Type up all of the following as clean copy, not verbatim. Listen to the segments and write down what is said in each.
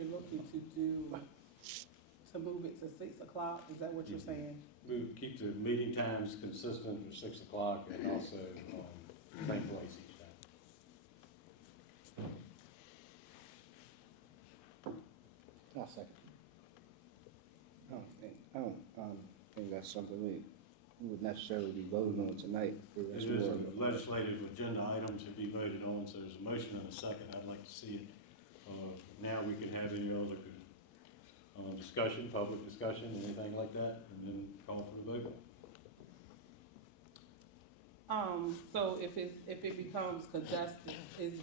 you're looking to do, to move it to 6 o'clock, is that what you're saying? We keep the meeting times consistent at 6 o'clock and also, same place each time. I'll second. I don't think that's something we would necessarily be voting on tonight. It is a legislative agenda item to be voted on, so there's a motion and a second. I'd like to see it. Now we can have any other discussion, public discussion, anything like that, and then call for the vote. So if it becomes congested,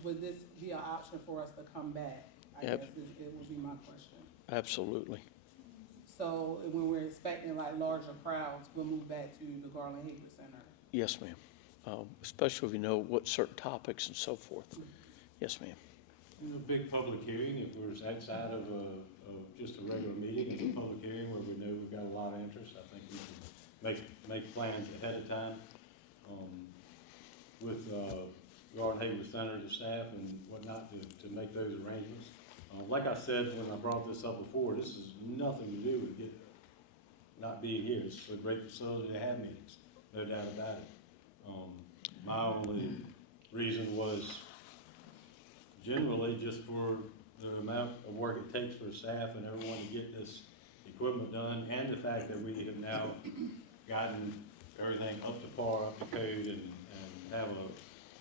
would this be an option for us to come back? I Yep. guess it would be my question. Absolutely. So when we're expecting like larger crowds, we'll move back to the Garland Hager Center. Yes, ma'am. Especially if you know what certain topics and so forth. Yes, ma'am. A big public hearing, if we're outside of just a regular meeting, it's a public hearing where we know we've got a lot of interest. I think we can make plans ahead of time with Garland Hager Center, the staff and whatnot to make those arrangements. Like I said when I brought this up before, this has nothing to do with not being here. It's a great facility to have meetings, no doubt about it. My only reason was generally just for the amount of work it takes for staff and everyone to get this equipment done, and the fact that we have now gotten everything up to par, up to code, and have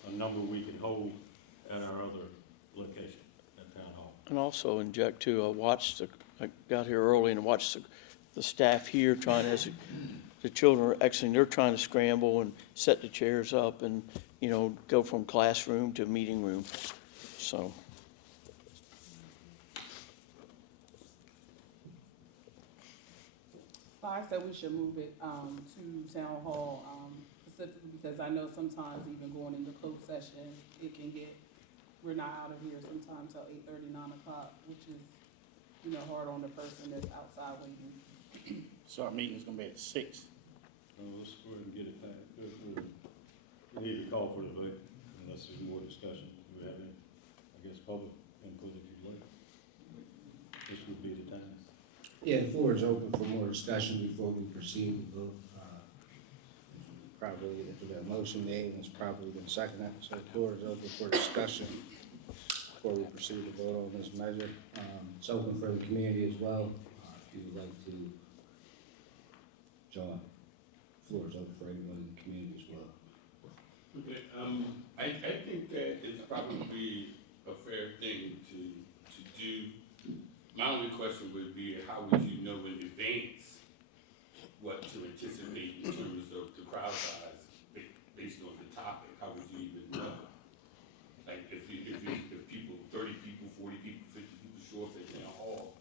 a number we can hold at our other location at Town Hall. And also inject too, I got here early and watched the staff here trying, as the children are exiting, they're trying to scramble and set the chairs up and, go from classroom to meeting room. So. I said we should move it to Town Hall specifically because I know sometimes even going into closed session, it can get, we're not out of here sometimes till 8:30, 9 o'clock, which is, hard on the person that's outside waiting. So our meeting's gonna be at 6. Let's go ahead and get it back. We need to call for the vote unless there's more discussion. Do we have any, public input if you'd like? This would be the time. Yeah, the floor is open for more discussion before we proceed to vote. Probably, if we got a motion made, it's probably been seconded, so the floor is open for discussion before we proceed to vote on this measure. It's open for the community as well, if you would like to join. The floor is open for everyone in the community as well. Okay, I think that it's probably a fair thing to do. My only question would be, how would you know in advance what to anticipate in terms of the crowd size based on the topic? How would you even know? Like if people, 30 people, 40 people, 50 people show up at Town Hall,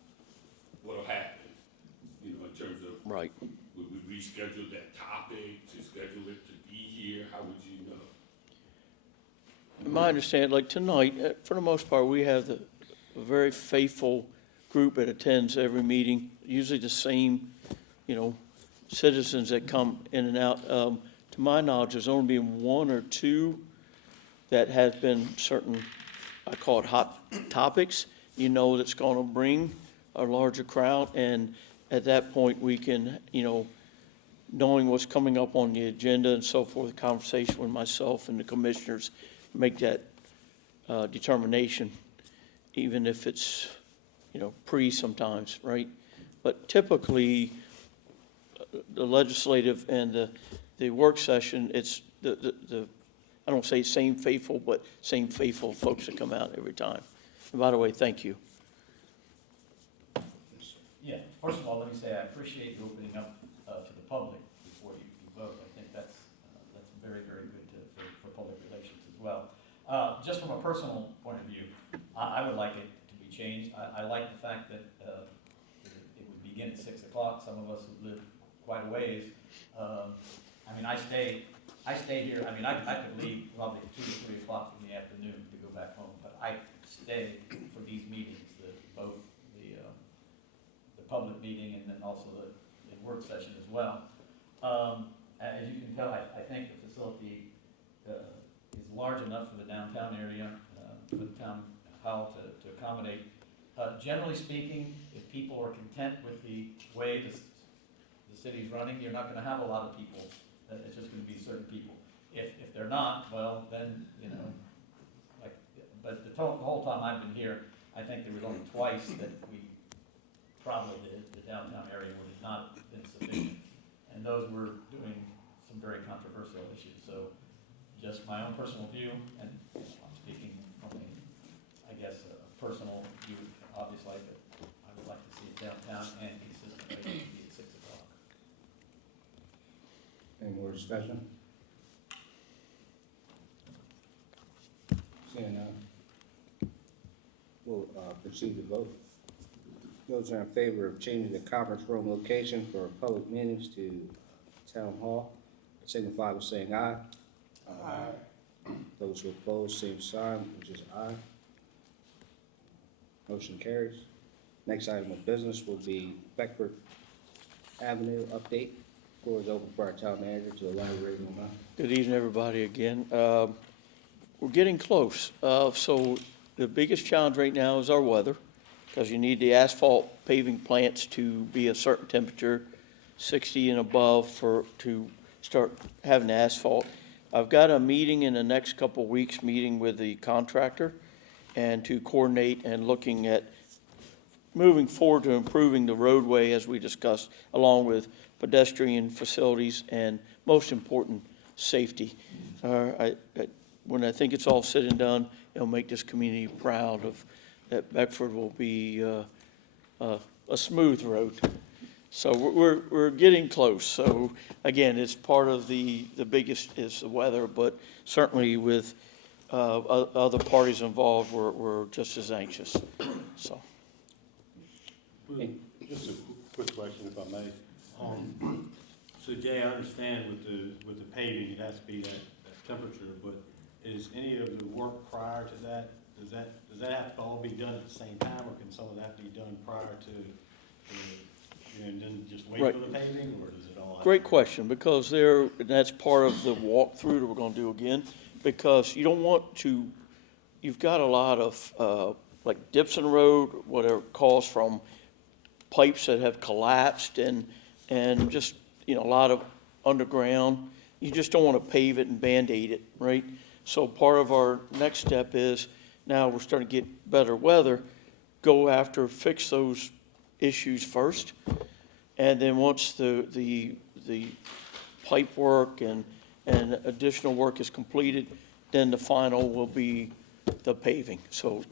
what'll happen? In terms of, Right. would we reschedule that topic to schedule it to be here? How would you know? My understanding, like tonight, for the most part, we have a very faithful group that attends every meeting, usually the same, citizens that come in and out. To my knowledge, there's only been one or two that have been certain, I call it hot topics, that's going to bring a larger crowd. And at that point, we can, knowing what's coming up on the agenda and so forth, conversation with myself and the commissioners, make that determination, even if it's, pre sometimes, right? But typically, the legislative and the work session, it's I don't say same faithful, but same faithful folks that come out every time. And by the way, thank you. Yeah, first of all, let me say I appreciate you opening up to the public before you vote. I think that's very, very good for public relations as well. Just from a personal point of view, I would like it to be changed. I like the fact that it would begin at 6 o'clock. Some of us who live quite a ways. I stay here. I could leave probably at 2 or 3 o'clock in the afternoon to go back home, but I stay for these meetings, both the public meeting and then also the work session as well. As you can tell, I think the facility is large enough for the downtown area, for the town hall to accommodate Generally speaking, if people are content with the way the city's running, you're not gonna have a lot of people, it's just gonna be certain people. If they're not, well, then, you know, like, but the whole time I've been here, I think there was only twice that we, probably the downtown area would have not been sufficient. And those were doing some very controversial issues, so just my own personal view, and I'm speaking from a, I guess, a personal view, obviously, but I would like to see it downtown and consistently be at 6 o'clock. Any more discussion? Seeing none, we'll proceed to vote. Those are in favor of changing the conference room location for public meetings to town hall, signify by saying aye. Aye. Those who oppose, same sign, which is aye. Motion carries. Next item of business will be Beckford Avenue update. Floor is open for our town manager to elaborate on that. Good evening, everybody, again. We're getting close. So the biggest challenge right now is our weather, because you need the asphalt paving plants to be a certain temperature, 60 and above, to start having the asphalt. I've got a meeting in the next couple of weeks, meeting with the contractor, and to coordinate and looking at moving forward to improving the roadway, as we discussed, along with pedestrian facilities and, most important, safety. When I think it's all said and done, it'll make this community proud of that Beckford will be a smooth road. So we're getting close. So again, it's part of the biggest is the weather, but certainly with other parties involved, we're just as anxious. So. Just a quick question, if I may. So Jay, I understand with the paving, it has to be that temperature, but is any of the work prior to that, does that have to all be done at the same time, or can some of that be done prior to, and then just wait Right. for the paving, or does it all? Great question, because that's part of the walkthrough that we're gonna do again, because you don't want to, you've got a lot of, like Dipson Road, whatever it calls, from pipes that have collapsed and just, a lot of underground. You just don't wanna pave it and Band-Aid it, right? So part of our next step is, now we're starting to get better weather, go after, fix those issues first. And then once the pipe work and additional work is completed, then the final will be the paving. So,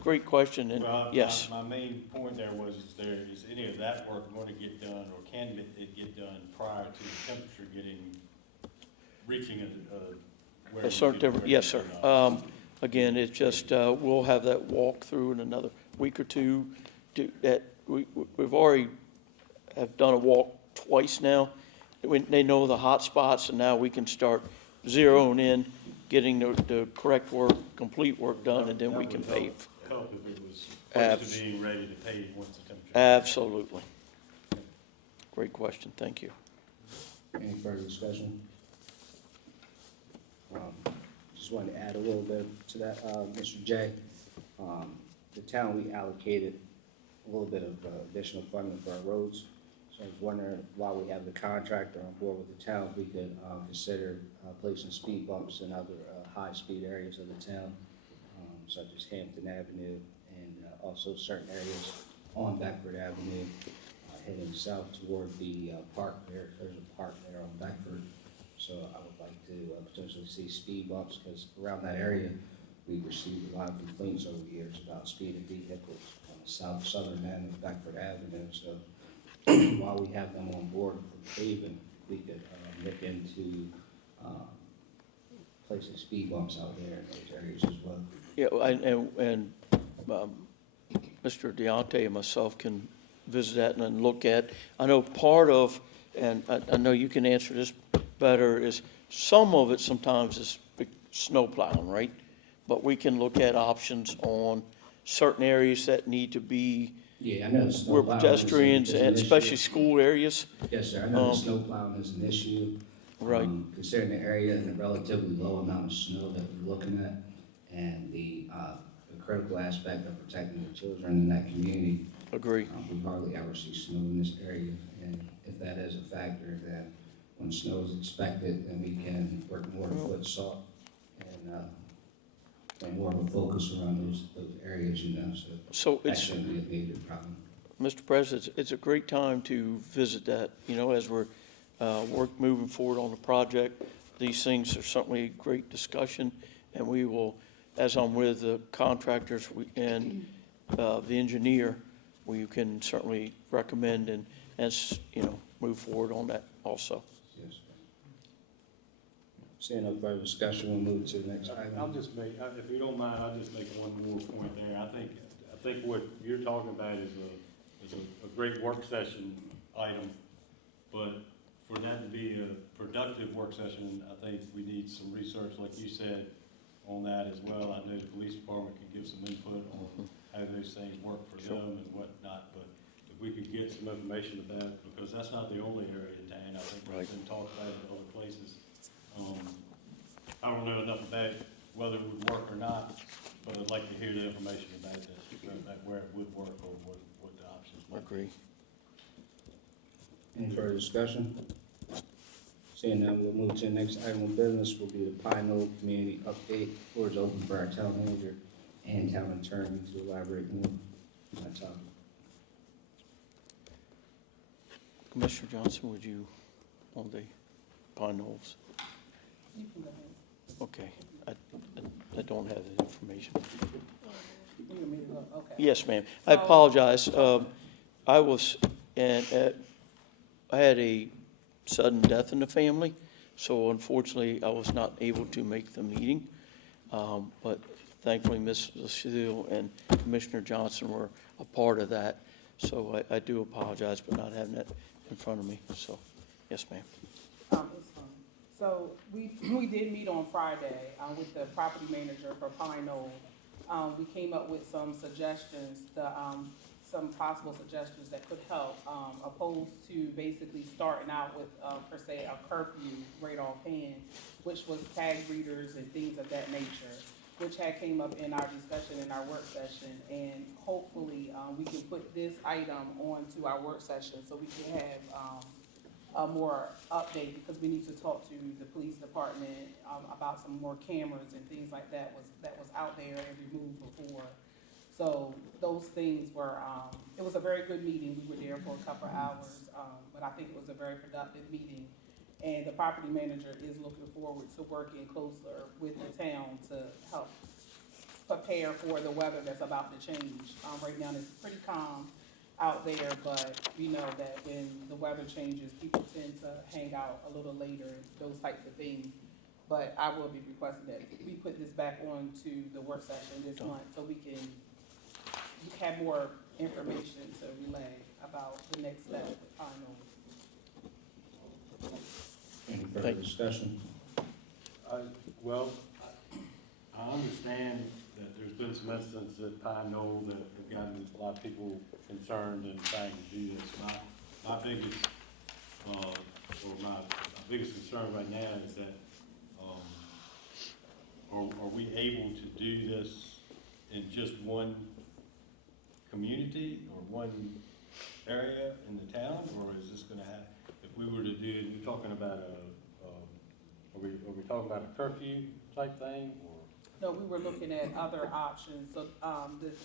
great question, and Well, yes. my main point there was, is any of that work going to get done, or can it get done prior to the temperature reaching where? A certain temperature, yes, sir. Again, it's just, we'll have that walk through in another week or two. We've already have done a walk twice now. They know the hot spots, and now we can start zeroing in, getting the correct work, complete work done, and then we can pave. Help if it was close to being ready to pave once the temperature. Absolutely. Great question, thank you. Any further discussion? Just wanted to add a little bit to that, Mr. J. The town, we allocated a little bit of additional funding for our roads. So I was wondering, while we have the contractor on board with the town, if we could consider placing speed bumps in other high-speed areas of the town, such as Hampton Avenue, and also certain areas on Beckford Avenue, heading south toward the park there. There's a park there on Beckford. So I would like to potentially see speed bumps, because around that area, we've received a lot of complaints over the years about speeding vehicles on the southern end of Beckford Avenue. So while we have them on board for paving, we could look into placing speed bumps out there in those areas as well. Yeah, and Mr. Deontay and myself can visit that and then look at, I know part of, and I know you can answer this better, is some of it sometimes is snow plowing, right? But we can look at options on certain areas that need to be, Yeah, I know. where pedestrians, and especially school areas. Yes, sir. I know the snow plowing is an issue. Right. Considering the area and the relatively low amount of snow that we're looking at, and the critical aspect of protecting the children in that community. Agree. We hardly ever see snow in this area, and if that is a factor, then when snow is expected, then we can work more to foot salt and more of a focus around those areas, you know, So that it's, shouldn't be a major problem. Mr. President, it's a great time to visit that, you know, as we're moving forward on the project. These things are certainly a great discussion, and we will, as I'm with the contractors and the engineer, we can certainly recommend and, as, you know, move forward on that also. Yes. Seeing no further discussion, we'll move to the next I'll item. just make, if you don't mind, I'll just make one more point there. I think what you're talking about is a great work session item, but for that to be a productive work session, I think we need some research, like you said, on that as well. I know the police department can give some input on how those things work for Sure. them and whatnot, but if we could get some information about it, because that's not the only area in town, I think Right. it's been talked about in other places. I don't know enough about whether it would work or not, but I'd like to hear the information about this, about where it would work or what the options might be. Agree. Any further discussion? Seeing none, we'll move to the next item of business, will be the Pine Knoll Community Update. Floor is open for our town manager and town attorney to elaborate more on that topic. Commissioner Johnson, would you, on the Pine Knolls? You can go ahead. Okay, I don't have the information. You want me to go? Okay. Yes, ma'am. I So- apologize. I was, I had a sudden death in the family, so unfortunately, I was not able to make the meeting. But thankfully, Ms. Lucille and Commissioner Johnson were a part of that. So I do apologize for not having that in front of me. So, yes, ma'am. It's fine. So we did meet on Friday, with the property manager for Pine Knoll. We came up with some suggestions, some possible suggestions that could help, opposed to basically starting out with, per se, a curfew right offhand, which was tag readers and things of that nature, which had came up in our discussion in our work session. And hopefully, we can put this item onto our work session so we can have, a more update, because we need to talk to the police department, about some more cameras and things like that was out there and removed before. So those things were, it was a very good meeting. We were there for a couple of hours, but I think it was a very productive meeting. And the property manager is looking forward to working closer with the town to help prepare for the weather that's about to change. Right now, it's pretty calm out there, but we know that when the weather changes, people tend to hang out a little later, those types of things. But I will be requesting that we put this back on to the work session this month, so we can have more information to relay about the next step with Pine Knoll. Any further Thank you. discussion? Well, I understand that there's been some instances at Pine Knoll that have gotten a lot of people concerned and trying to do this. My biggest, my biggest concern right now is that, are we able to do this in just one community or one area in the town, or is this gonna have, if we were to do, you're talking about are we talking about a curfew type thing, or? No, we were looking at other options, so,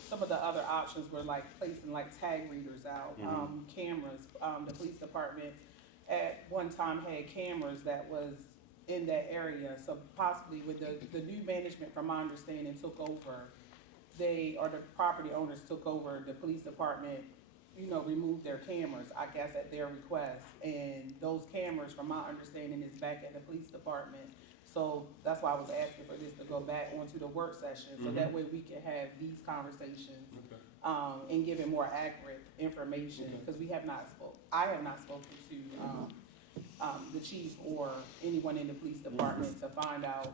some of the other options were like placing like tag readers out, cameras. The police department at one time had cameras that was in that area, so possibly with the new management, from my understanding, took over. The property owners took over, the police department, removed their cameras, I guess at their request. And those cameras, from my understanding, is back at the police department. So that's why I was asking for this to go back onto the work session, so that way we can have these conversations, and give it more accurate information, because I have not spoken to, the chief or anyone in the police department to find out,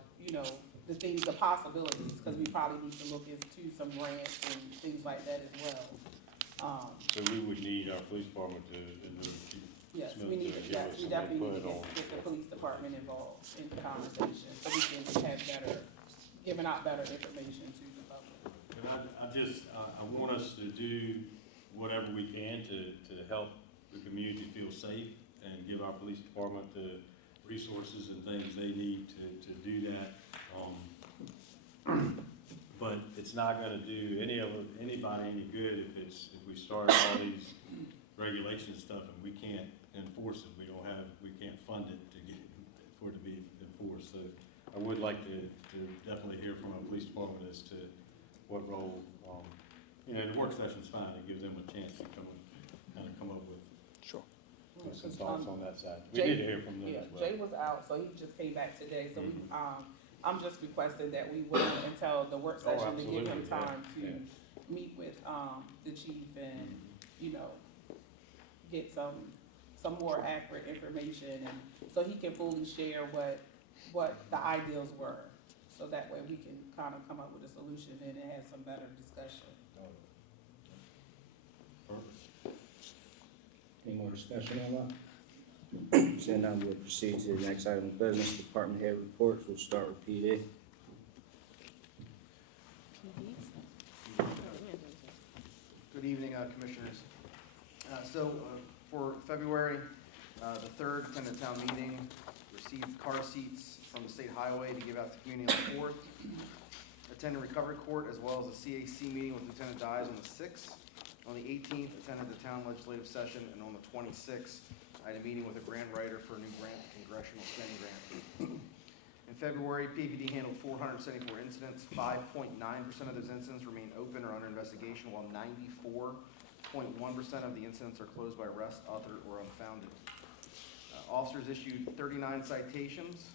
the possibilities, because we probably need to look into some grants and things like that as well. So we would need our police department to, Yes, Smith we need, to give yes, us we some definitely need to input get the police department involved in the conversation, so we can have giving out better information to the public. Can I want us to do whatever we can to help the community feel safe and give our police department the resources and things they need to do that. But it's not gonna do anybody any good if we start all these regulation stuff and we can't enforce it. We can't fund it for it to be enforced. So I would like to definitely hear from our police department as to what role, the work session's fine. It gives them a chance to come up with Sure. some thoughts on that side. We Jay- need to hear from them Yeah, as well. Jay was out, so he just came back today, so we, Mhm. I'm just requesting that we wait until the work Oh, session to give him absolutely, yeah, time to yeah. meet with, the chief and, get some more accurate information, and so he can fully share what the ideals were. So that way we can kind of come up with a solution and have some better discussion. Perfect. Any more discussion on that? Seeing none, we'll proceed to the next item of business, department head reports. We'll start with PD. Good evening, Commissioners. For February, the third attended town meeting, received car seats from the state highway to give out to the community on the 4th. Attended recovery court as well as a CAC meeting with Lieutenant Dyes on the 6th. On the 18th, attended the town legislative session, and on the 26th, I had a meeting with a grant writer for a new grant, the congressional spending grant. In February, PPD handled 474 incidents. 5.9% of those incidents remain open or under investigation, while 94.1% of the incidents are closed by arrest, other, or unfounded. Officers issued 39 citations,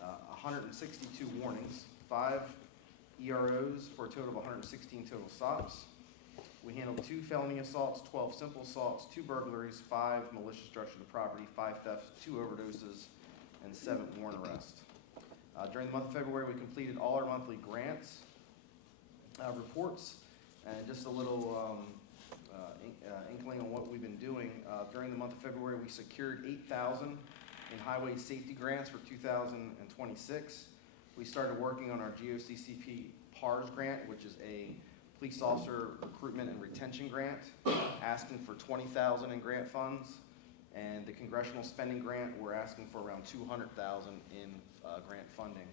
162 warnings, 5 EROs for a total of 116 total stops. We handled 2 felony assaults, 12 simple assaults, 2 burglaries, 5 malicious destruction of property, 5 thefts, 2 overdoses, and 7 warrant arrests. During the month of February, we completed all our monthly grants reports, and just a little inkling on what we've been doing. During the month of February, we secured $8,000 in highway safety grants for 2026. We started working on our GOCCP PARS grant, which is a police officer recruitment and retention grant, asking for $20,000 in grant funds. And the congressional spending grant, we're asking for around $200,000 in grant funding.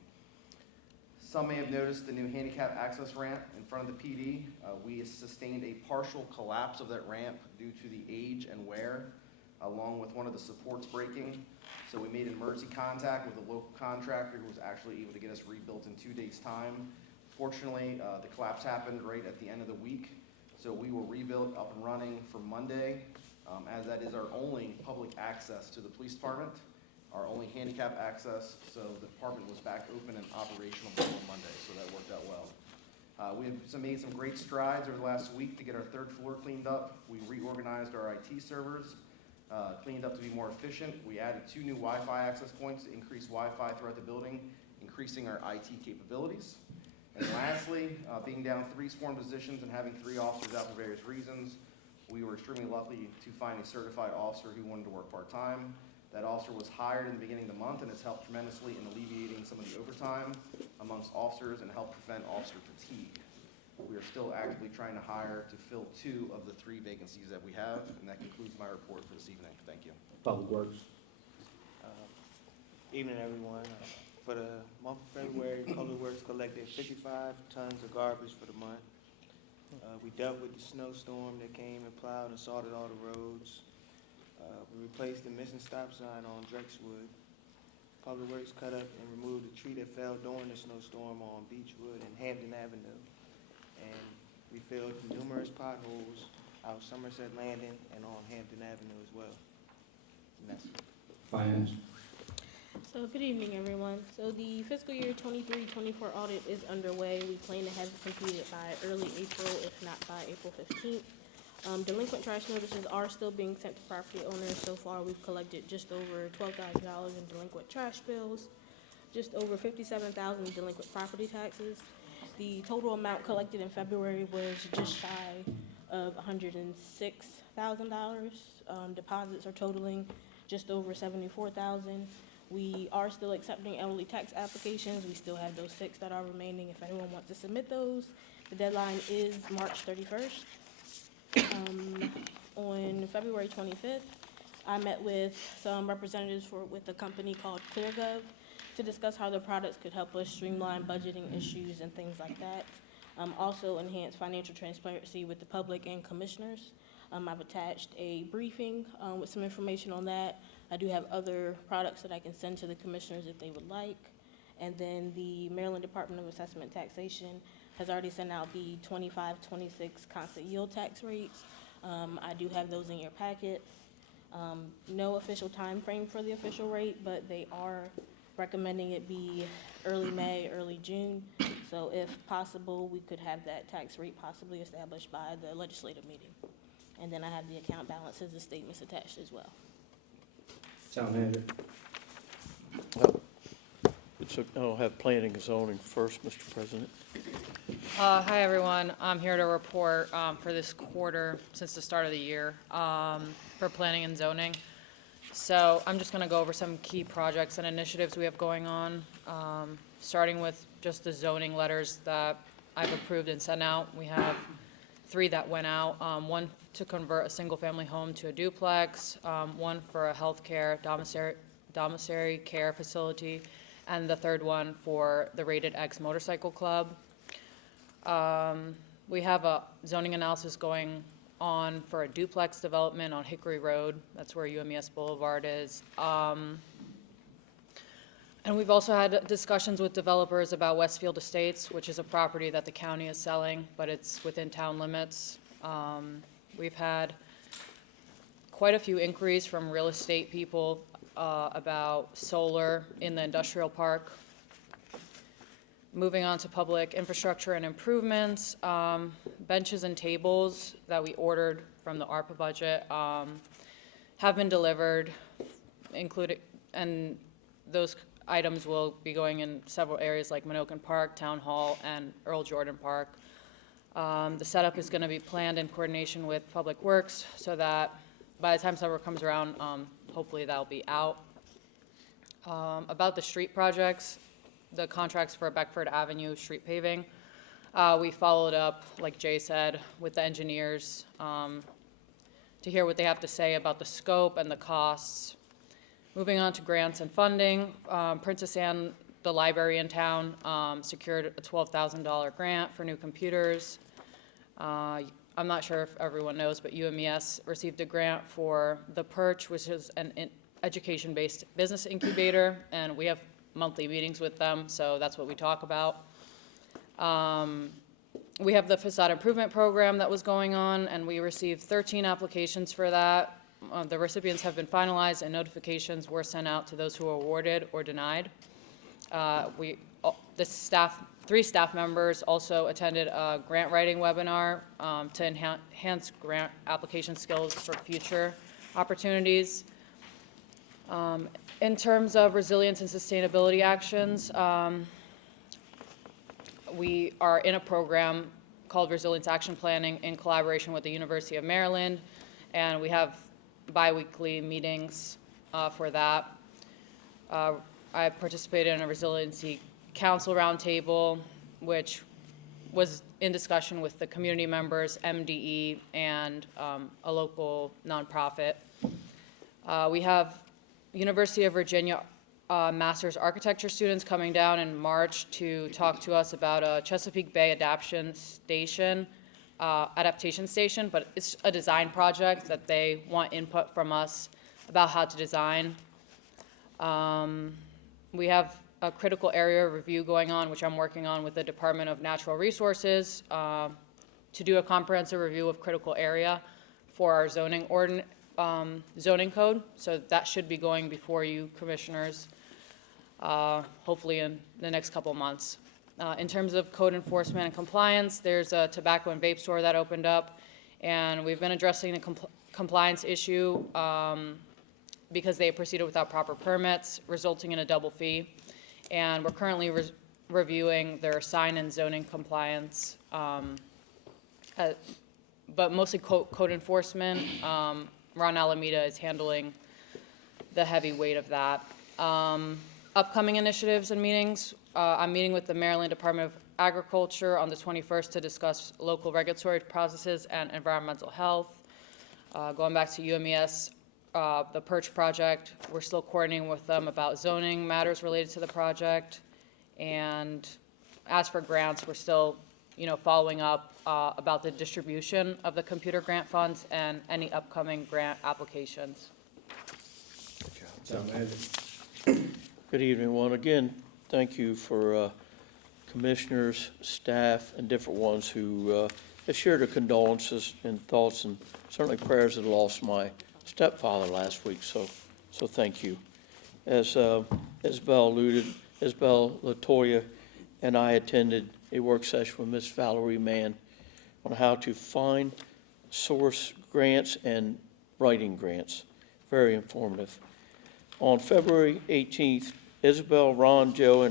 Some may have noticed the new handicap access ramp in front of the PD. We sustained a partial collapse of that ramp due to the age and wear, along with one of the supports breaking. So we made emergency contact with a local contractor who was actually able to get us rebuilt in 2 days' time. Fortunately, the collapse happened right at the end of the week, so we were rebuilt up and running for Monday, as that is our only public access to the police department, our only handicap access, so the department was back open and operational on Monday, so that worked out well. We have made some great strides over the last week to get our 3rd floor cleaned up. We reorganized our IT servers, cleaned up to be more efficient. We added 2 new Wi-Fi access points to increase Wi-Fi throughout the building, increasing our IT capabilities. And lastly, being down 3 sworn positions and having 3 officers out for various reasons, we were extremely lucky to find a certified officer who wanted to work part-time. That officer was hired in the beginning of the month and has helped tremendously in alleviating some of the overtime amongst officers and helped prevent officer fatigue. We are still actively trying to hire to fill 2 of the 3 vacancies that we have, and that concludes my report for this evening. Thank you. Public Works. Evening, everyone. For the month of February, Public Works collected 55 tons of garbage for the month. We dealt with the snowstorm that came and plowed and salted all the roads. We replaced the missing stop sign on Drexwood. Public Works cut up and removed the tree that fell during the snowstorm on Beechwood and Hampton Avenue. And we filled numerous potholes out Somerset Landing and on Hampton Avenue as well. And that's it. Finance. So good evening, everyone. So the fiscal year 23-24 audit is underway. We plan to have it completed by early April, if not by April 15th. Delinquent trash notices are still being sent to property owners. So far, we've collected just over $12,000 in delinquent trash bills, just over $57,000 in delinquent property taxes. The total amount collected in February was just shy of $106,000. Deposits are totaling just over $74,000. We are still accepting elderly tax applications. We still have those 6 that are remaining if anyone wants to submit those. The deadline is March 31st. On February 25th, I met with some representatives with a company called ClearGov to discuss how the products could help us streamline budgeting issues and things like that. Also enhance financial transparency with the public and commissioners. I've attached a briefing with some information on that. I do have other products that I can send to the commissioners if they would like. And then the Maryland Department of Assessment and Taxation has already sent out the 25, 26 constant yield tax rates. I do have those in your packets. No official time frame for the official rate, but they are recommending it be early May, early June. So if possible, we could have that tax rate possibly established by the legislative meeting. And then I have the account balances and statements attached as well. Town manager. I'll have planning and zoning first, Mr. President. Hi, everyone. I'm here to report for this quarter since the start of the year for planning and zoning. So I'm just going to go over some key projects and initiatives we have going on, starting with just the zoning letters that I've approved and sent out. We have 3 that went out, one to convert a single-family home to a duplex, one for a healthcare domiciliary care facility, and the 3rd one for the Rated X Motorcycle Club. We have a zoning analysis going on for a duplex development on Hickory Road. That's where UMES Boulevard is. And we've also had discussions with developers about Westfield Estates, which is a property that the county is selling, but it's within town limits. We've had quite a few inquiries from real estate people about solar in the industrial park. Moving on to public infrastructure and improvements, benches and tables that we ordered from the ARPA budget have been delivered, and those items will be going in several areas like Minokan Park, Town Hall, and Earl Jordan Park. The setup is going to be planned in coordination with Public Works so that by the time summer comes around, hopefully that'll be out. About the street projects, the contracts for Beckford Avenue street paving, we followed up, like Jay said, with the engineers to hear what they have to say about the scope and the costs. Moving on to grants and funding, Princess Anne, the library in town, secured a $12,000 grant for new computers. I'm not sure if everyone knows, but UMES received a grant for The Perch, which is an education-based business incubator, and we have monthly meetings with them, so that's what we talk about. We have the facade improvement program that was going on, and we received 13 applications for that. The recipients have been finalized, and notifications were sent out to those who were awarded or denied. The 3 staff members also attended a grant writing webinar to enhance grant application skills for future opportunities. In terms of resilience and sustainability actions, we are in a program called Resilience Action Planning in collaboration with the University of Maryland, and we have bi-weekly meetings for that. I participated in a Resiliency Council roundtable, which was in discussion with the community members, MDE, and a local nonprofit. We have University of Virginia Master's Architecture students coming down in March to talk to us about a Chesapeake Bay adaptation station, but it's a design project that they want input from us about how to design. We have a critical area review going on, which I'm working on with the Department of Natural Resources to do a comprehensive review of critical area for our zoning code. So that should be going before you commissioners, hopefully in the next couple months. In terms of code enforcement and compliance, there's a tobacco and vape store that opened up, and we've been addressing the compliance issue because they proceeded without proper permits, resulting in a double fee. And we're currently reviewing their sign and zoning compliance, but mostly code enforcement. Ron Alameda is handling the heavy weight of that. Upcoming initiatives and meetings, I'm meeting with the Maryland Department of Agriculture on the 21st to discuss local regulatory processes and environmental health. Going back to UMES, the Perch project, we're still coordinating with them about zoning matters related to the project. And as for grants, we're still, following up about the distribution of the computer grant funds and any upcoming grant applications. Town Manager. Good evening, one. Again, thank you for commissioners, staff, and different ones who have shared their condolences and thoughts and certainly prayers that lost my stepfather last week. So thank you. As Isabel alluded, Isabel, Latoya, and I attended a work session with Ms. Valerie Mann on how to find, source grants and writing grants. Very informative. On February 18th, Isabel, Ron, Joe,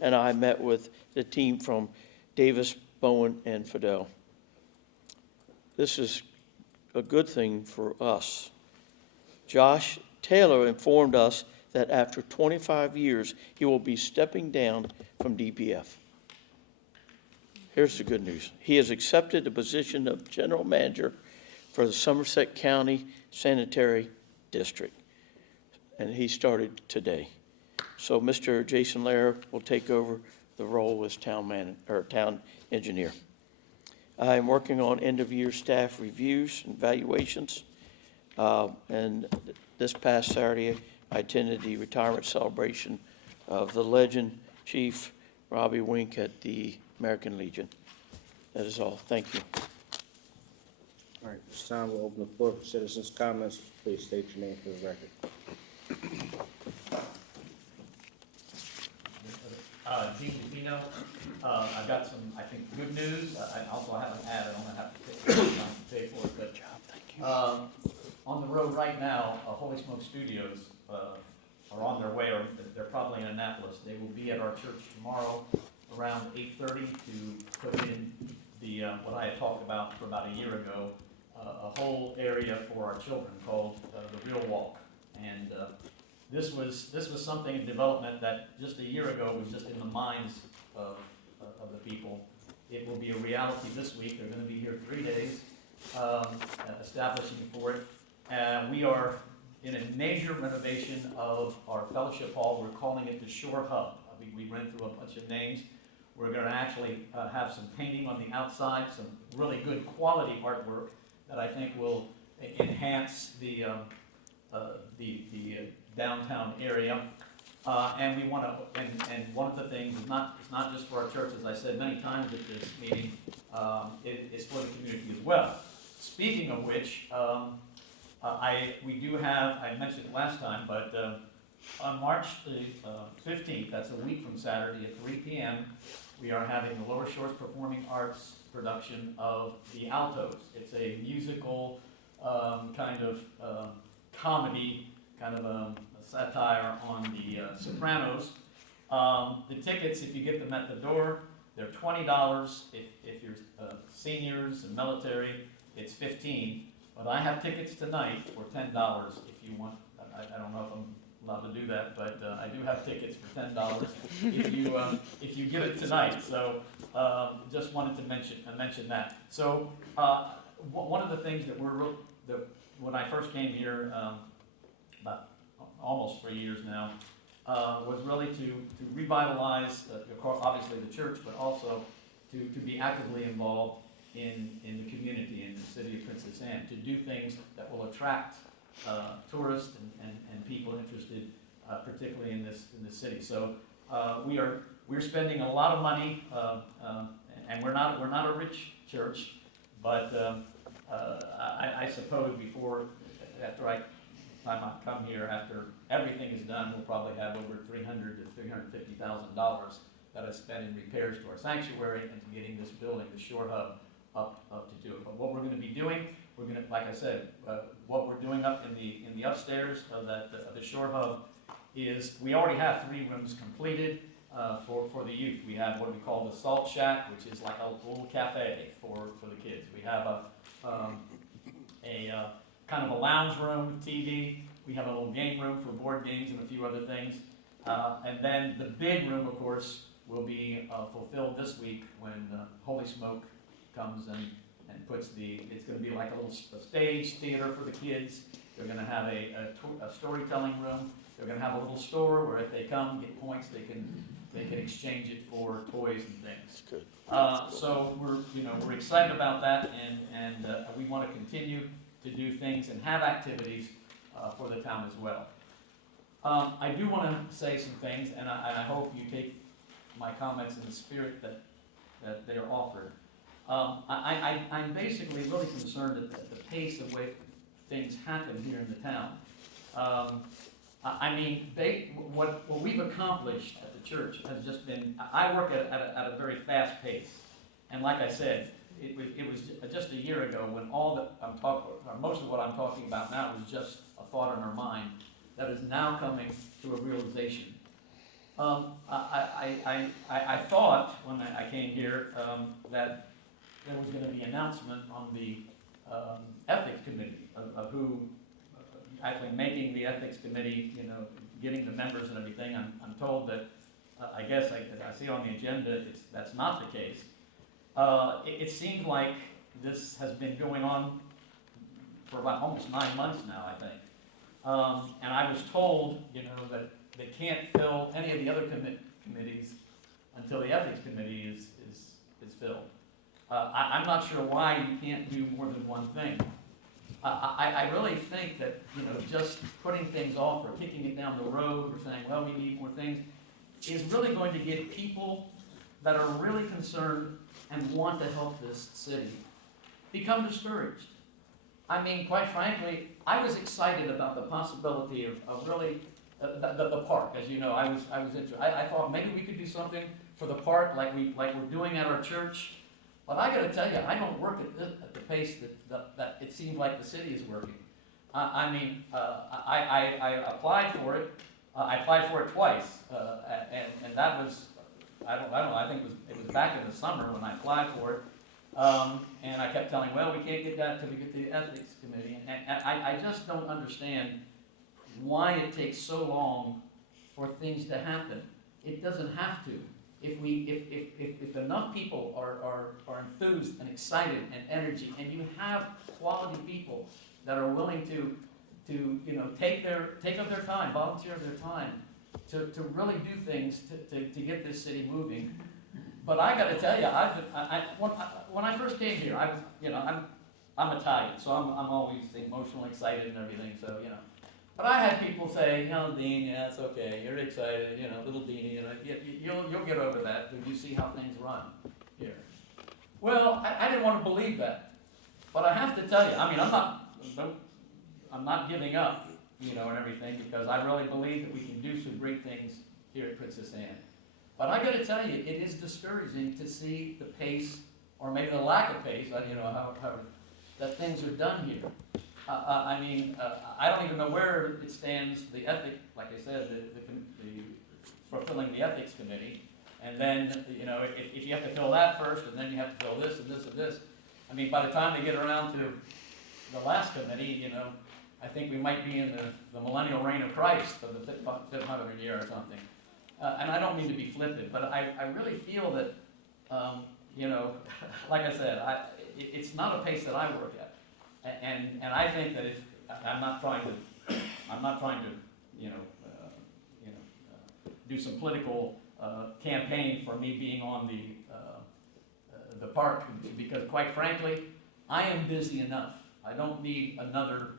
and I met with the team from Davis, Bowen, and Fidel. This is a good thing for us. Josh Taylor informed us that after 25 years, he will be stepping down from DPF. Here's the good news. He has accepted the position of general manager for the Somerset County Sanitary District, and he started today. So Mr. Jason Lehrer will take over the role as town engineer. I am working on end-of-year staff reviews and evaluations, and this past Saturday, I attended the retirement celebration of the legend Chief Robbie Wink at the American Legion. That is all. Thank you. All right, this time we'll open the floor for citizens' comments. Please state your name for the record. Gene DePino, I've got some, I think, good news. I also have an ad, I don't have to pay for it, but, on the road right now, Holy Smoke Studios, are on their way, or they're probably in Annapolis. They will be at our church tomorrow around 8:30 to put in the, what I had talked about for about a year ago, a whole area for our children called, the Real Walk. And, this was something in development that just a year ago was just in the minds of the people. It will be a reality this week. They're going to be here 3 days, establishing for it. We are in a major renovation of our fellowship hall. We're calling it the Shore Hub. We ran through a bunch of names. We're going to actually have some painting on the outside, some really good quality artwork that I think will enhance the downtown area, and we want to. And one of the things is it's not just for our church, as I said many times at this meeting. It's for the community as well. Speaking of which, we do have. I mentioned it last time, but on March the 15th, that's a week from Saturday at 3 p.m., we are having the Lower Shores Performing Arts production of The Altos. It's a musical kind of comedy, kind of a satire on the Sopranos. The tickets, if you get them at the door, they're $20. If you're seniors and military, it's $15. But I have tickets tonight for $10 if you want. I don't know if I'm allowed to do that, but I do have tickets for $10 if you get it tonight. So just wanted to mention that. So one of the things that when I first came here about almost 3 years now, was really to revitalize, obviously the church, but also to be actively involved in the community in the city of Princess Anne, to do things that will attract tourists and people interested, particularly in this city. So we're spending a lot of money, and we're not a rich church, but I suppose after time I come here, after everything is done, we'll probably have over $300,000 to $350,000 that I spent in repairs to our sanctuary and to getting this building, the Shore Hub, up to do it. But what we're going to be doing, we're going to, like I said, what we're doing up in the upstairs of the Shore Hub is we already have 3 rooms completed for the youth. We have what we call the Salt Shack, which is like a little cafe for the kids. We have a kind of a lounge room, TV. We have a little game room for board games and a few other things. And then the big room, of course, will be fulfilled this week when Holy Smoke comes and puts it's gonna be like a little stage theater for the kids. They're gonna have a storytelling room. They're gonna have a little store where if they come, get points, they can exchange it for toys and things. Good. So we're excited about that, and we want to continue to do things and have activities for the town as well. I do want to say some things, and I hope you take my comments in the spirit that they are offered. I'm basically really concerned at the pace of way things happen here in the town. I mean, what we've accomplished at the church has just been, I work at a very fast pace. And like I said, it was just a year ago when all that most of what I'm talking about now was just a thought in our mind that is now coming to a realization. I thought when I came here that there was going to be an announcement on the ethics committee of who actually making the ethics committee, getting the members and everything. I'm told that, I guess I see on the agenda, that's not the case. It seems like this has been going on for about almost 9 months now, I think. And I was told, that they can't fill any of the other committees until the ethics committee is filled. I'm not sure why you can't do more than one thing. I really think that, just putting things off or kicking it down the road or saying, well, we need more things, is really going to get people that are really concerned and want to help this city become discouraged. I mean, quite frankly, I was excited about the possibility of really, the park, as you know, I was interested. I thought maybe we could do something for the park like we're doing at our church. But I got to tell you, I don't work at the pace that it seems like the city is working. I applied for it. I applied for it twice, and that was, I don't know. I think it was back in the summer when I applied for it, and I kept telling, well, we can't get that until we get to the ethics committee, and I just don't understand why it takes so long for things to happen. It doesn't have to. If enough people are enthused and excited and energy, and you have quality people that are willing to take up their time, volunteer their time to really do things to get this city moving. But I got to tell you, when I first came here, I was I'm Italian, so I'm always emotionally excited and everything. So But I had people say, Dean, yeah, it's okay. You're excited, little Deanie, you'll get over that when you see how things run here. Well, I didn't want to believe that, but I have to tell you, I mean, I'm not giving up, and everything, because I really believe that we can do some great things here at Princess Anne. But I got to tell you, it is discouraging to see the pace, or maybe the lack of pace, how that things are done here. I don't even know where it stands, the ethic, like I said, the fulfilling the ethics committee. And then, if you have to fill that first, and then you have to fill this and this and this. I mean, by the time they get around to the last committee, I think we might be in the millennial reign of Christ for the 500 year or something. And I don't mean to be flippant, but I really feel that, like I said, it's not a pace that I work at. And I think that if I'm not trying to do some political campaign for me being on the park, because quite frankly, I am busy enough. I don't need another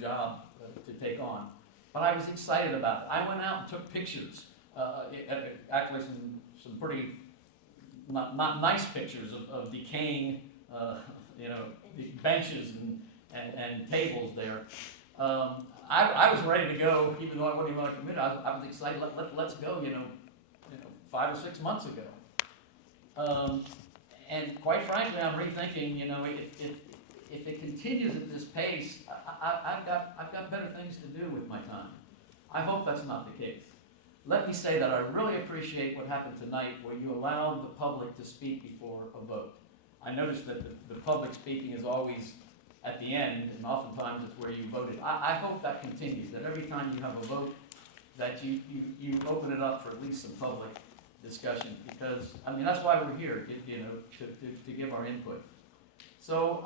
job to take on. But I was excited about it. I went out and took pictures, actually some pretty not nice pictures of decaying. The benches and tables there. I was ready to go, even though I wasn't even committed. I was excited. Let's go. 5 or 6 months ago. And quite frankly, I'm rethinking. If it continues at this pace, I've got better things to do with my time. I hope that's not the case. Let me say that I really appreciate what happened tonight, where you allowed the public to speak before a vote. I noticed that the public speaking is always at the end, and oftentimes it's where you voted. I hope that continues, that every time you have a vote, that you open it up for at least some public discussion, because, I mean, that's why we're here, you know, to give our input. So,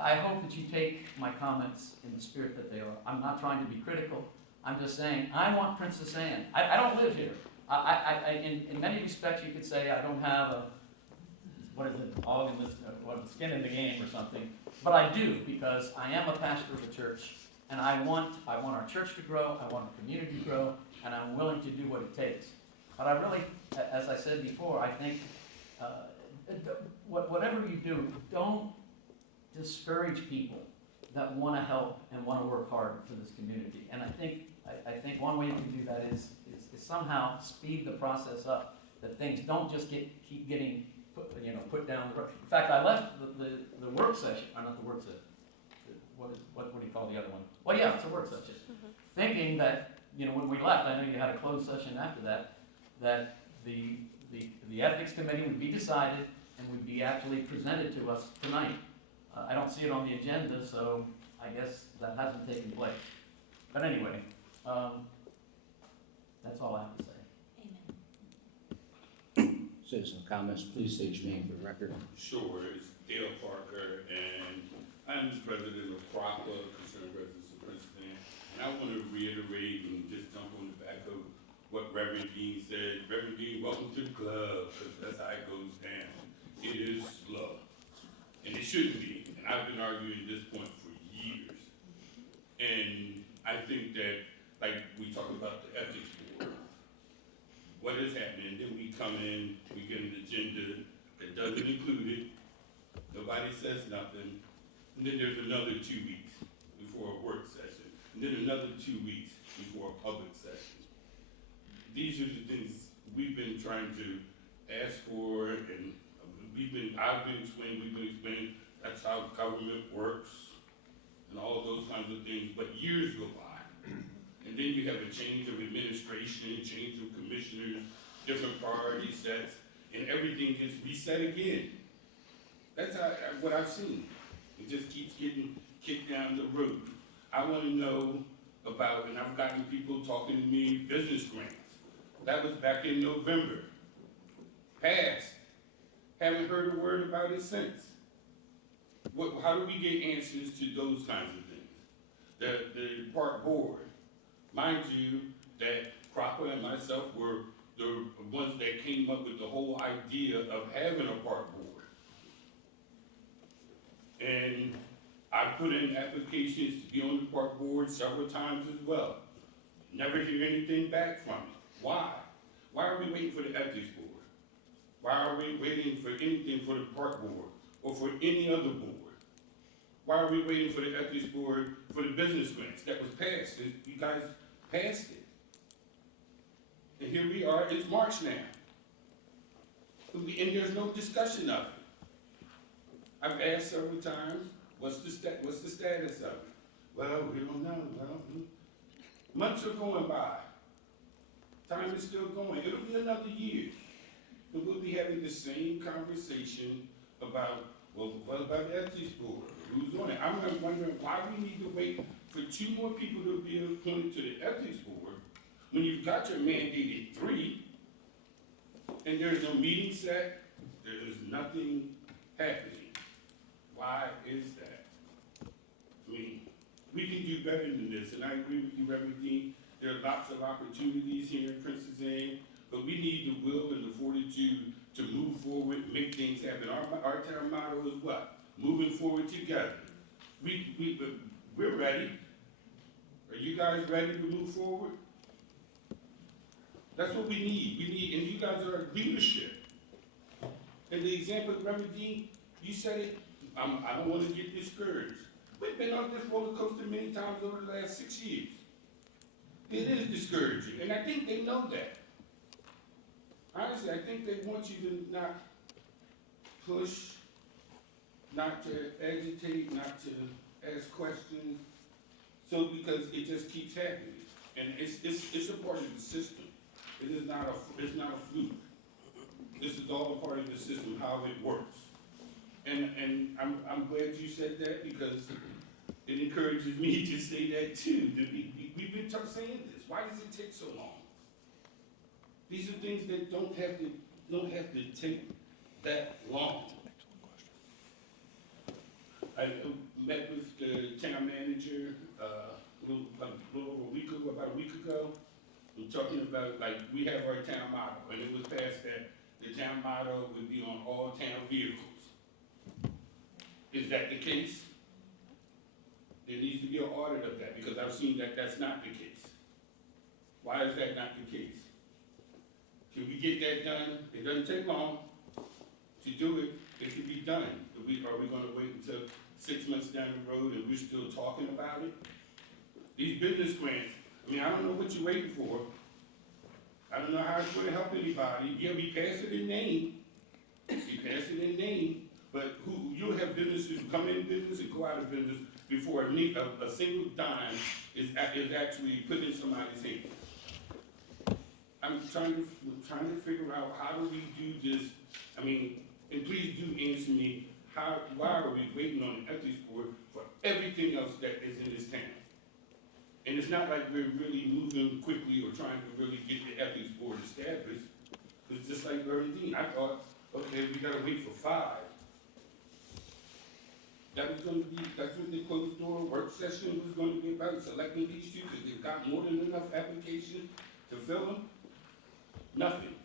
I hope that you take my comments in the spirit that they are. I'm not trying to be critical, I'm just saying, I want Princess Anne. I don't live here. In many respects, you could say I don't have a, what is it, hog in this, skin in the game or something, but I do, because I am a pastor of a church, and I want our church to grow, I want our community to grow, and I'm willing to do what it takes. But I really, as I said before, I think, whatever you do, don't discourage people that want to help and want to work hard for this community. And I think one way you can do that is somehow speed the process up, that things don't just keep getting put down the road. In fact, I left the work session, or not the work session, what do you call the other one? Well, yeah, it's a work session. Thinking that, when we left, I know you had a closed session after that, that the ethics committee would be decided and would be actually presented to us tonight. I don't see it on the agenda, so I guess that hasn't taken place. But anyway, that's all I have to say. Citizen comments, please state your name for the record. Sure, it's Dale Parker, and I'm the president of CROPA, Concerned Residents of Princess Anne. And I want to reiterate and just jump on the back of what Reverend Dean said. Reverend Dean, welcome to the club, because that's how it goes down. It is slow, and it shouldn't be. And I've been arguing this point for years. And I think that, like we talked about the ethics board, what is happening, then we come in, we get an agenda that doesn't include it, nobody says nothing, and then there's another 2 weeks before a work session, and then another 2 weeks before a public session. These are the things we've been trying to ask for, and we've been explaining, that's how government works, and all of those kinds of things, but years go by. And then you have a change of administration, change of commissioners, different priority sets, and everything gets reset again. That's what I've seen. It just keeps getting kicked down the road. I want to know about, and I've gotten people talking to me, business grants. That was back in November. Passed. Haven't heard a word about it since. How do we get answers to those kinds of things? The park board. Mind you, that CROPA and myself were the ones that came up with the whole idea of having a park board. And I put in applications to be on the park board several times as well. Never hear anything back from it. Why? Why are we waiting for the ethics board? Why are we waiting for anything for the park board or for any other board? Why are we waiting for the ethics board for the business grants that was passed? You guys passed it. And here we are, it's March now. And there's no discussion of it. I've asked several times, what's the status of it? Well, we don't know. Well, months are going by. Time is still going. It'll be another year. And we'll be having the same conversation about, well, what about the ethics board? Who's on it? I'm wondering why we need to wait for 2 more people to be appointed to the ethics board when you've got your mandated 3 and there's no meeting set, there's nothing happening. Why is that? I mean, we can do better than this, and I agree with you, Reverend Dean. There are lots of opportunities here in Princess Anne, but we need the will and the fortitude to move forward, make things happen. Our town motto is what? Moving forward together. We're ready. Are you guys ready to move forward? That's what we need. And you guys are leadership. And the example of Reverend Dean, you said it, I don't want to get discouraged. We've been on this roller coaster many times over the last 6 years. It is discouraging, and I think they know that. Honestly, I think they want you to not push, not to agitate, not to ask questions, so because it just keeps happening. And it's a part of the system. It's not a fluke. This is all a part of the system, how it works. And I'm glad you said that, because it encourages me to say that too. We've been saying this. Why does it take so long? These are things that don't have to take that long. I met with the town manager, about a week ago. We're talking about, like, we have our town motto, and it was passed that the town motto would be on all town vehicles. Is that the case? There needs to be an audit of that, because I've seen that that's not the case. Why is that not the case? Can we get that done? It doesn't take long to do it. It can be done. Are we gonna wait until 6 months down the road and we're still talking about it? These business grants, I mean, I don't know what you're waiting for. I don't know how it's gonna help anybody. Yeah, we pass it in name. But you'll have businesses who come in business and go out of business before a single dime is actually put in somebody's hand. I'm trying to figure out, how do we do this? I mean, and please do answer me, why are we waiting on the ethics board for everything else that is in this town? And it's not like we're really moving quickly or trying to really get the ethics board established. It's just like Bernadine, I thought, okay, we gotta wait for 5. That's what the closed door work session was going to be about, selecting these two, because they've got more than enough applications to fill them. Nothing.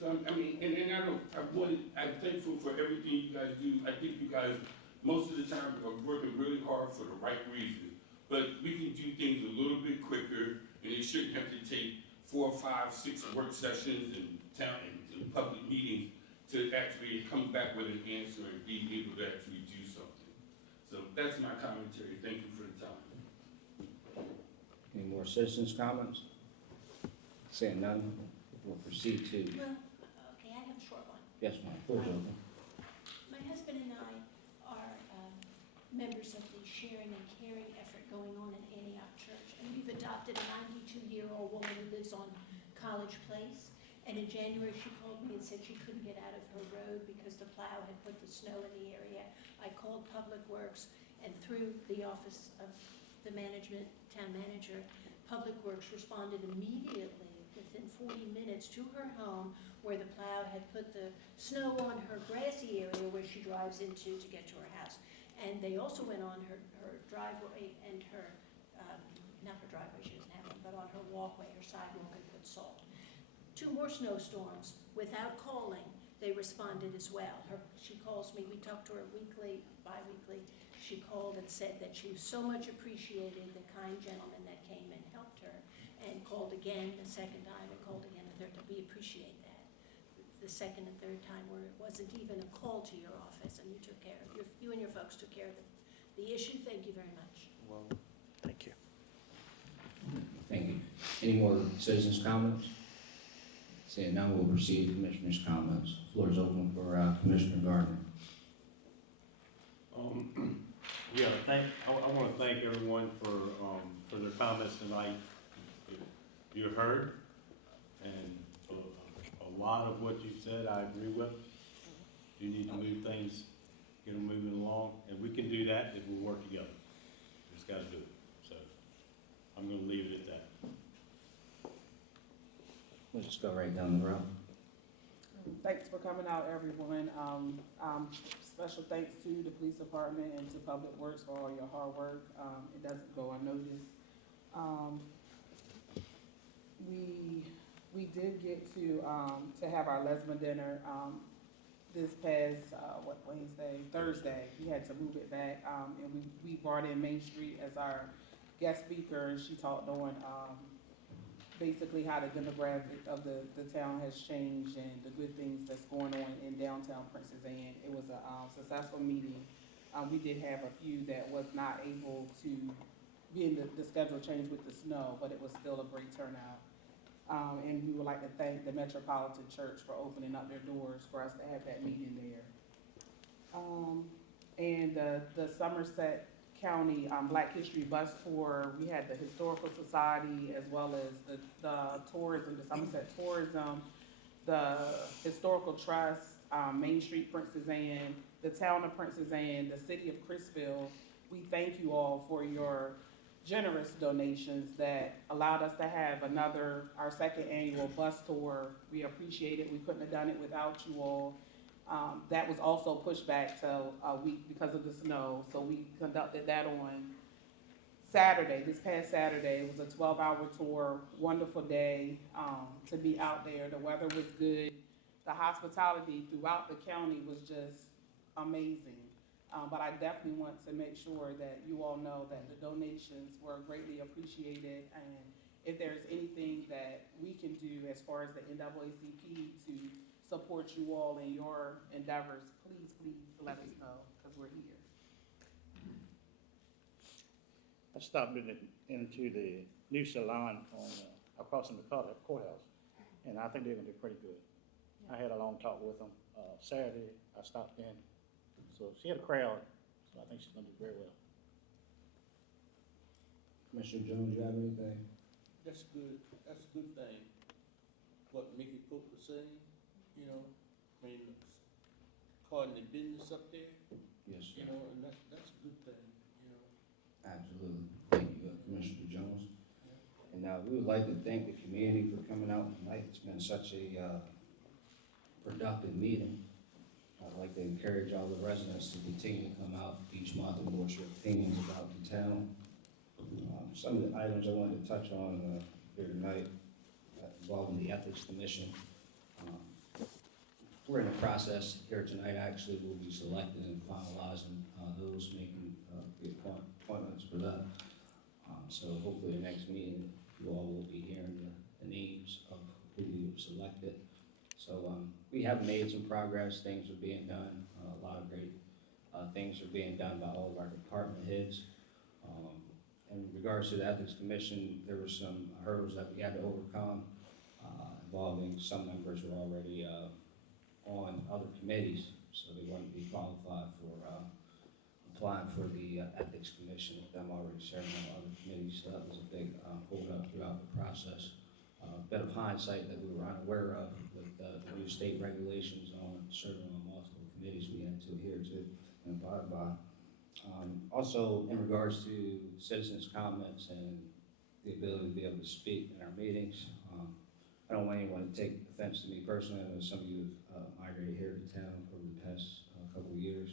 So, I mean, and I'm thankful for everything you guys do. I think you guys, most of the time, are working really hard for the right reasons. But we can do things a little bit quicker, and it shouldn't have to take 4, 5, 6 work sessions and public meetings to actually come back with an answer and be able to actually do something. So that's my commentary. Thank you for the time. Any more citizens' comments? Seeing none, we'll proceed to, Well, okay, I have a short one. yes, ma'am, floor is open. My husband and I are members of the sharing and caring effort going on in Antioch Church, and we've adopted a 92-year-old woman who lives on College Place. And in January, she called me and said she couldn't get out of her road because the plow had put the snow in the area. I called Public Works, and through the office of the town manager, Public Works responded immediately, within 40 minutes, to her home where the plow had put the snow on her grassy area where she drives into to get to her house. And they also went on her driveway and her, not her driveway, she doesn't have one, but on her walkway, her sidewalk, and put salt. 2 more snowstorms, without calling, they responded as well. She calls me, we talk to her weekly, bi-weekly. She called and said that she so much appreciated the kind gentleman that came and helped her, and called again the second time, and called again the third time. We appreciate that. The second and third time where it wasn't even a call to your office, and you took care of, you and your folks took care of the issue. Thank you very much. Well, Thank you. Thank you. Any more citizens' comments? Seeing none, we'll proceed to commissioners' comments. Floor is open for Commissioner Gardner. Yeah, I want to thank everyone for their comments tonight. You heard, and a lot of what you said I agree with. You need to move things, get them moving along, and we can do that if we work together. We just got to do it. So I'm going to leave it at that. We'll just go right down the road. Thanks for coming out, everyone. Special thanks to the police department and to Public Works for all your hard work. It doesn't go unnoticed. We did get to have our Lesbian dinner this past Thursday. We had to move it back, and we brought in Main Street as our guest speaker, and she talked on basically how the demographic of the town has changed and the good things that's going on in downtown Princess Anne. It was a successful meeting. We did have a few that was not able to be in the schedule change with the snow, but it was still a great turnout. And we would like to thank the Metropolitan Church for opening up their doors for us to have that meeting there. And the Somerset County Black History Bus Tour, we had the Historical Society as well as the tourism, the Somerset Tourism, the Historical Trust, Main Street Princess Anne, the town of Princess Anne, the city of Chrisville. We thank you all for your generous donations that allowed us to have our second annual bus tour. We appreciate it. We couldn't have done it without you all. That was also pushed back to a week because of the snow, so we conducted that on Saturday, this past Saturday. It was a 12-hour tour, wonderful day, to be out there. The weather was good. The hospitality throughout the county was just amazing. But I definitely want to make sure that you all know that the donations were greatly appreciated, and if there's anything that we can do as far as the NAACP to support you all in your endeavors, please, please let us know, because we're here. I stopped into the new salon on, across from the courthouse, and I think they're gonna do pretty good. I had a long talk with them, Saturday, I stopped in, so she had a crowd, so I think she's gonna do very well. Commissioner Jones, you have anything? That's good, that's a good thing. What Mickey Pope was saying, you know, I mean, carding the business up there, Yes, sir. you know, and that's a good thing, you know. Absolutely. Thank you, Commissioner Jones. And we would like to thank the community for coming out tonight. It's been such a productive meeting. I'd like to encourage all the residents to continue to come out each month and voice your opinions about the town. Some of the items I wanted to touch on here tonight involving the Ethics Commission. We're in the process here tonight. Actually, we'll be selecting and finalizing those, making the appointments for that. So hopefully the next meeting, you all will be hearing the names of who we have selected. So we have made some progress. Things are being done. A lot of great things are being done by all of our department heads. In regards to the Ethics Commission, there were some hurdles that we had to overcome involving some members who are already on other committees, so they wouldn't be qualified for applying for the Ethics Commission with them already serving on other committees. So that was a big hold-up throughout the process. Bit of hindsight that we were unaware of with the new state regulations on serving on multiple committees we had to adhere to and abide by. Also, in regards to citizens' comments and the ability to be able to speak in our meetings, I don't want anyone to take offense to me personally. I know some of you have migrated here to town over the past couple of years,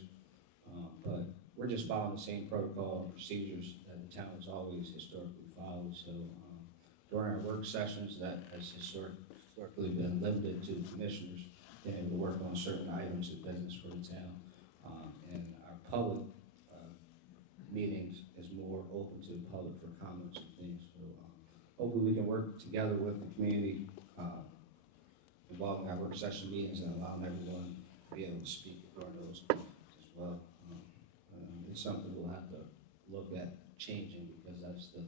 but we're just following the same protocol and procedures that the town has always historically followed. So during our work sessions, that has historically been limited to the commissioners being able to work on certain items of business for the town. And our public meetings is more open to the public for comments and things. So hopefully we can work together with the community involving our work session meetings and allowing everyone to be able to speak during those as well. It's something we'll have to look at changing because that's the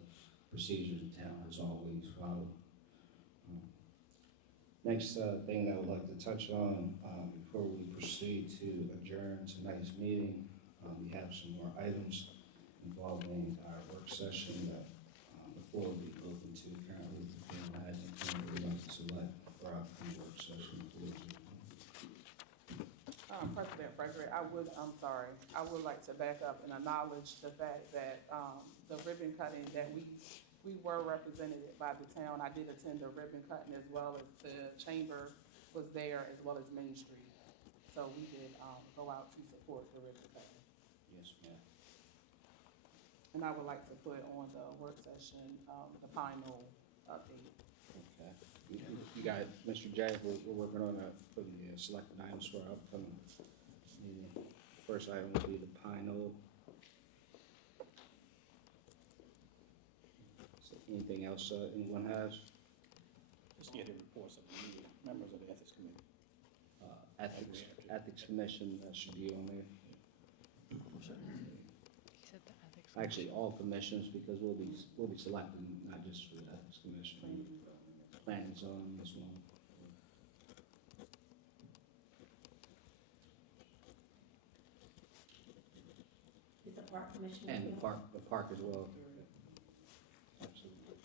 procedures the town has always followed. Next thing that I would like to touch on before we proceed to adjourn tonight's meeting, we have some more items involving our work session that the floor will be open to. Currently, the panel has anything we'd like to select for our work session. President Frederick, I would like to back up and acknowledge the fact that the ribbon cutting that we were represented by the town. I did attend the ribbon cutting as well as the chamber was there as well as Main Street. So we did go out to support the ribbon cutting. Yes, ma'am. And I would like to put on the work session, the final update. Okay. You got it, Mr. J. We're working on putting the selected items for our upcoming meeting. First item will be the Pine Knoll. So anything else anyone has? Just get the reports of the members of the Ethics Committee. Ethics Commission, that should be on there. Actually, all commissions, because we'll be selecting not just for the Ethics Commission. Planning's on this one. Is the park commission? And the park as well. Absolutely.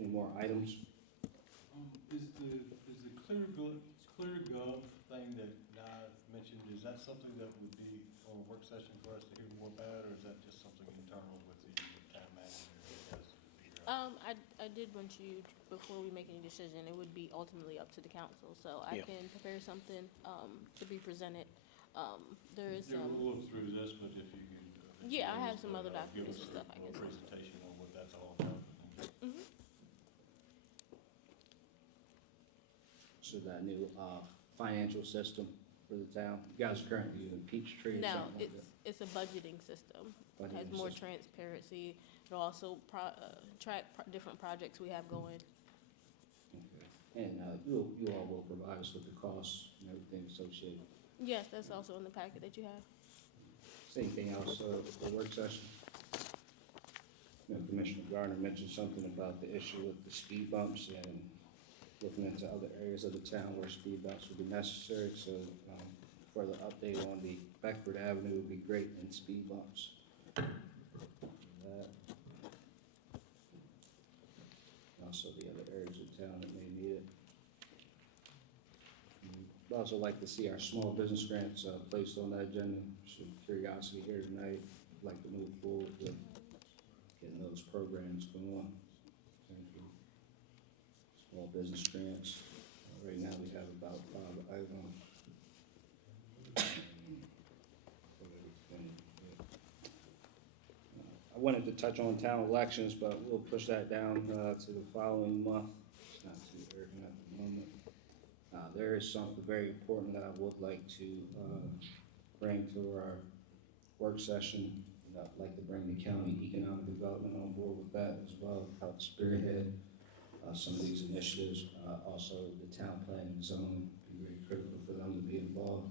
Any more items? Is the ClearGov thing that I've mentioned, is is that something that would be on a work session for us to hear more about, or is that just something internal with the town manager? You guys to figure out? I did want you, before we make any decision, it would be ultimately up to the council, so I Yeah. can prepare something, to be presented. There is Yeah, some, we'll look through this, but if you could. Yeah, I have some other give documents us and stuff I can a send. presentation on what that's all about. Mhm. So that new, financial system for the town, you guys are currently using Peachtree or No, something like that? it's a budgeting system. It has Budgeting more system. transparency. It'll also track different projects we have going. Okay. And, you all will provide us with the costs and everything associated. Yes, that's also in the packet that you have. Is there anything else, for the work session? You know, Commissioner Gardner mentioned something about the issue with the speed bumps and looking into other areas of the town where speed bumps would be necessary, so, further update on the Beckford Avenue would be great, and speed bumps. That. Also the other areas of town that may need it. I'd also like to see our small business grants, placed on that agenda. Some curiosity here tonight, I'd like to move forward with getting those programs going. Thank you. Small business grants, right now we have about 5 items. I wanted to touch on town elections, but we'll push that down, to the following month. It's not too urgent at the moment. There is something very important that I would like to, bring to our work session. I'd like to bring the county economic development on board with that as well, help spearhead, some of these initiatives. Also, the town planning and zoning, be very critical for them to be involved.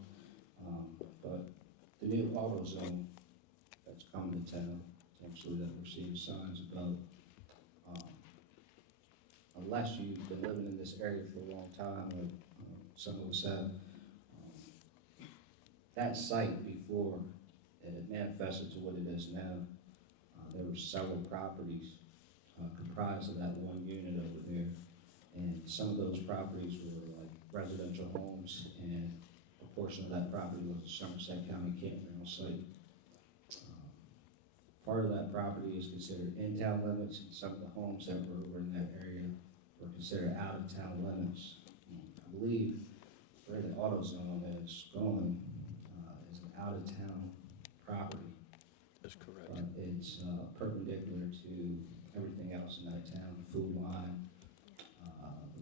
But the new auto zone that's coming to town, potentially that we're seeing signs about, unless you've been living in this area for a long time, like some of us have, that site before it manifested to what it is now, there were several properties comprised of that one unit over there. And some of those properties were like residential homes, and a portion of that property was a Somerset County campground site. Part of that property is considered in-town limits, and some of the homes that were in that area were considered out-of-town limits. I believe where the auto zone is going is an out-of-town property. That's correct. But it's perpendicular to everything else in that town, the food line,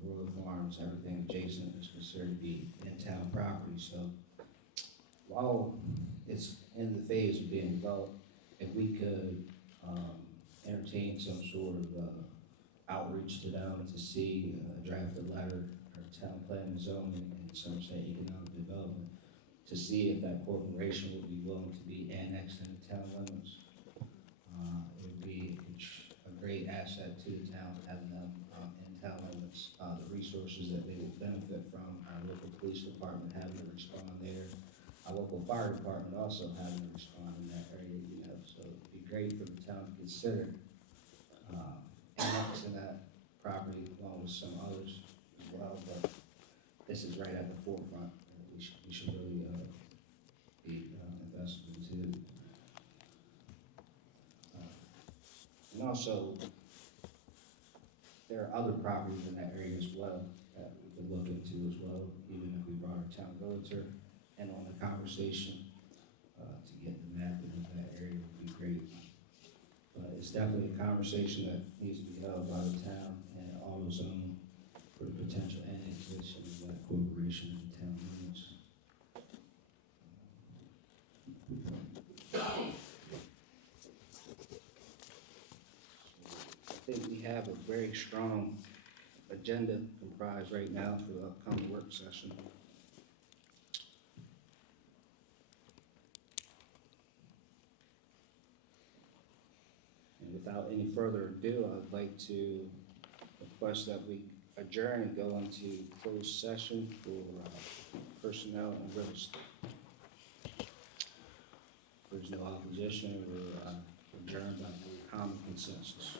the Royal Farms, everything adjacent is considered to be in-town property. So while it's in the phase of being developed, if we could entertain some sort of outreach to them to see a drafted letter or town planning and zoning and Somerset economic development to see if that corporation would be willing to be annexed into town limits. It would be a great asset to the town having them in town limits. The resources that they will benefit from, our local police department having to respond there, our local fire department also having to respond in that area, you know, so it'd be great for the town to consider annexing that property along with some others as well, but this is right at the forefront. We should really be invested into. And also, there are other properties in that area as well that we could look into as well, even if we brought our town realtor in on the conversation to get the mapping of that area would be great. But it's definitely a conversation that needs to be held by the town and auto zone for the potential annexation of that corporation in the town limits. I think we have a very strong agenda comprised right now for the upcoming work session. And without any further ado, I'd like to request that we adjourn and go into closed session for personnel and real estate. If there's no opposition, we're adjourned by common consensus.